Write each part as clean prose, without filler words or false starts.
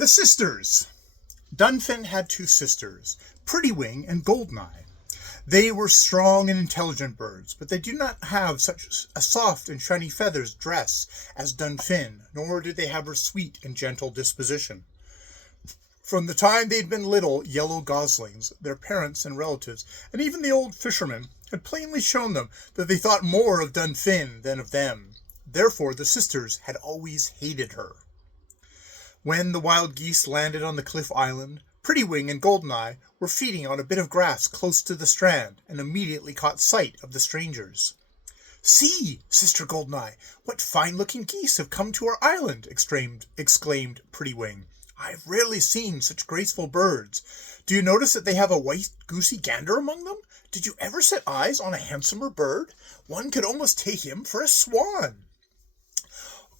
The sisters. Dnfn had two sisters, Prettywing and Goldeneye. They were strong and intelligent birds, but they do not have such a soft and shiny feathers dress as Dnfn, nor did they have her sweet and gentle disposition. From the time they'd been little yellow goslings, their parents and relatives, and even the old fisherman, had plainly shown them that they thought more of Dnfn than of them. Therefore the sisters had always hated her. When the wild geese landed on the cliff island, Prettywing and Goldeneye were feeding on a bit of grass close to the strand, and immediately caught sight of the strangers. "See, Sister Goldeneye, what fine-looking geese have come to our island!" exclaimed Prettywing. "I've rarely seen such graceful birds. Do you notice that they have a white goosey gander among them? Did you ever set eyes on a handsomer bird? One could almost take him for a swan."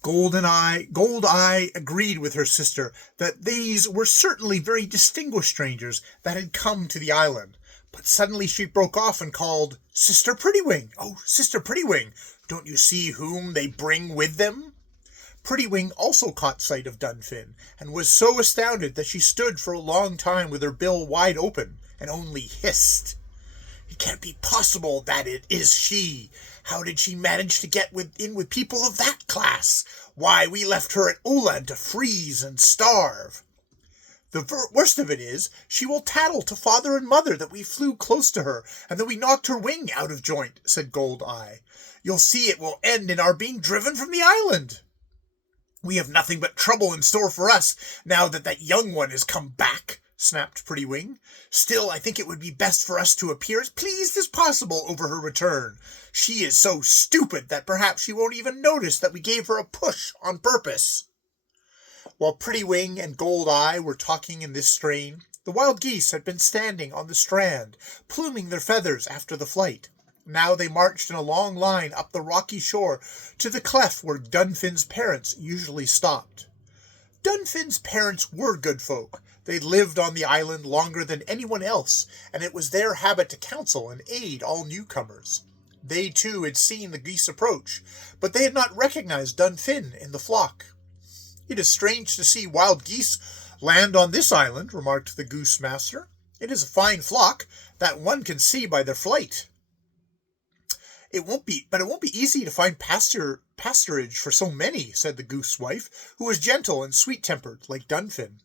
Goldeye agreed with her sister that these were certainly very distinguished strangers that had come to the island. But suddenly she broke off and called, "Sister Prettywing! Oh, Sister Prettywing! Don't you see whom they bring with them?" Prettywing also caught sight of Dnfn, and was so astounded that she stood for a long time with her bill wide open, and only hissed. "It can't be possible that it is she. How did she manage to get in with people of that class? Why, we left her at Ulan to freeze and starve." "The worst of it is, she will tattle to father and mother that we flew close to her, and that we knocked her wing out of joint," said Goldeye. "You'll see it will end in our being driven from the island. We have nothing but trouble in store for us, now that that young one has come back," snapped Prettywing. "Still, I think it would be best for us to appear as pleased as possible over her return. She is so stupid that perhaps she won't even notice that we gave her a push on purpose." While Prettywing and Goldeye were talking in this strain, the wild geese had been standing on the strand, pluming their feathers after the flight. Now they marched in a long line up the rocky shore to the cleft where Dnfn's parents usually stopped. Dnfn's parents were good folk. They lived on the island longer than anyone else, and it was their habit to counsel and aid all newcomers. They, too, had seen the geese approach, but they had not recognized Dnfn in the flock. "It is strange to see wild geese land on this island," remarked the goose master. "It is a fine flock, that one can see by their flight." It won't be easy to find pasturage for so many," said the goose wife, who was gentle and sweet-tempered like Dnfn.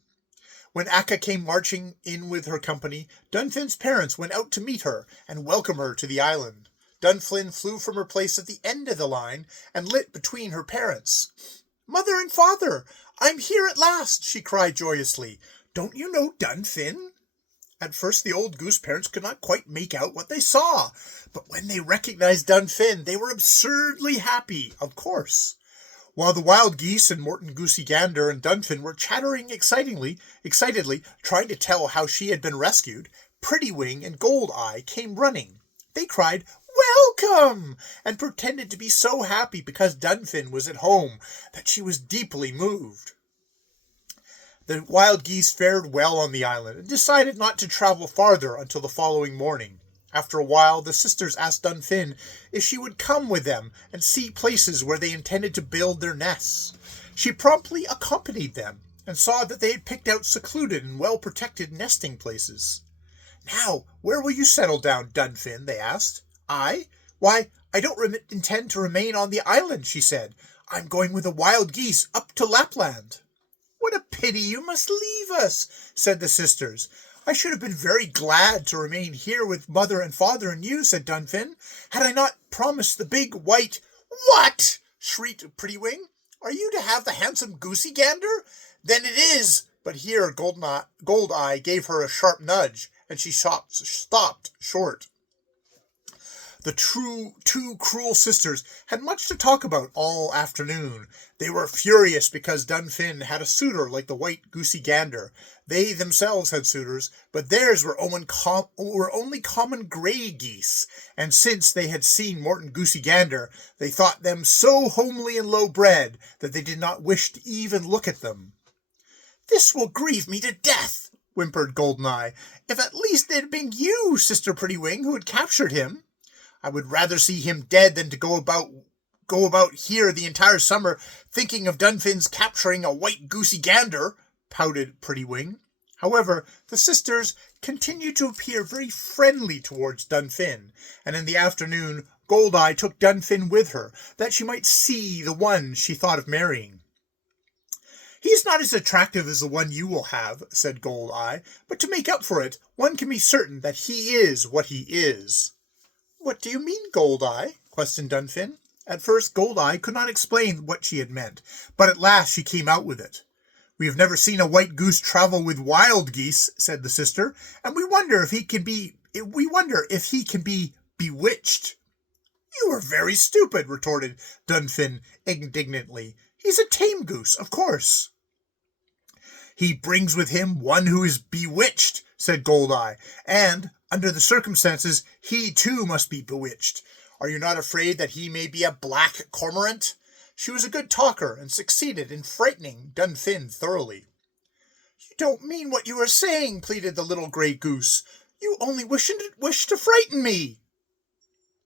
When Akka came marching in with her company, Dnfn's parents went out to meet her and welcome her to the island. Dnfn flew from her place at the end of the line and lit between her parents. "Mother and father, I'm here at last," she cried joyously. "Don't you know Dnfn?" At first the old goose parents could not quite make out what they saw, but when they recognized Dnfn, they were absurdly happy, of course. While the wild geese and Morton Goosey Gander and Dnfn were chattering excitedly, trying to tell how she had been rescued, Prettywing and Goldeye came running. They cried, "Welcome!" and pretended to be so happy because Dnfn was at home that she was deeply moved. The wild geese fared well on the island and decided not to travel farther until the following morning. After a while, the sisters asked Dnfn if she would come with them and see places where they intended to build their nests. She promptly accompanied them and saw that they had picked out secluded and well-protected nesting places. "Now, where will you settle down, Dnfn?" they asked. "I? Why, I don't intend to remain on the island," she said. "I'm going with the wild geese up to Lapland." "What a pity you must leave us," said the sisters. "I should have been very glad to remain here with mother and father and you," said Dnfn, "had I not promised the big white—" "What?" shrieked Prettywing. "Are you to have the handsome goosey gander? Then it is—" But here Goldeye gave her a sharp nudge, and she stopped short. The two cruel sisters had much to talk about all afternoon. They were furious because Dnfn had a suitor like the white goosey gander. They themselves had suitors, but theirs were only common gray geese, and since they had seen Morton Goosey Gander, they thought them so homely and low-bred that they did not wish to even look at them. "This will grieve me to death," whimpered Goldeneye. "If at least it had been you, Sister Prettywing, who had captured him. I would rather see him dead than to go about here the entire summer thinking of Dnfn's capturing a white goosey gander." pouted Pretty Wing. However, the sisters continued to appear very friendly towards Dnfn, and in the afternoon Goldeye took Dnfn with her, that she might see the one she thought of marrying. "He is not as attractive as the one you will have," said Goldeye, "but to make up for it, one can be certain that he is what he is." "What do you mean, Goldeye?" questioned Dnfn. At first Goldeye could not explain what she had meant, but at last she came out with it. "We have never seen a white goose travel with wild geese," said the sister, "and we wonder if he can be bewitched." "You are very stupid," retorted Dnfn indignantly. "He's a tame goose, of course." "He brings with him one who is bewitched," said Goldeye, "and, under the circumstances, he too must be bewitched. Are you not afraid that he may be a black cormorant?" She was a good talker, and succeeded in frightening Dnfn thoroughly. "You don't mean what you are saying," pleaded the little gray goose. "You only wish to frighten me."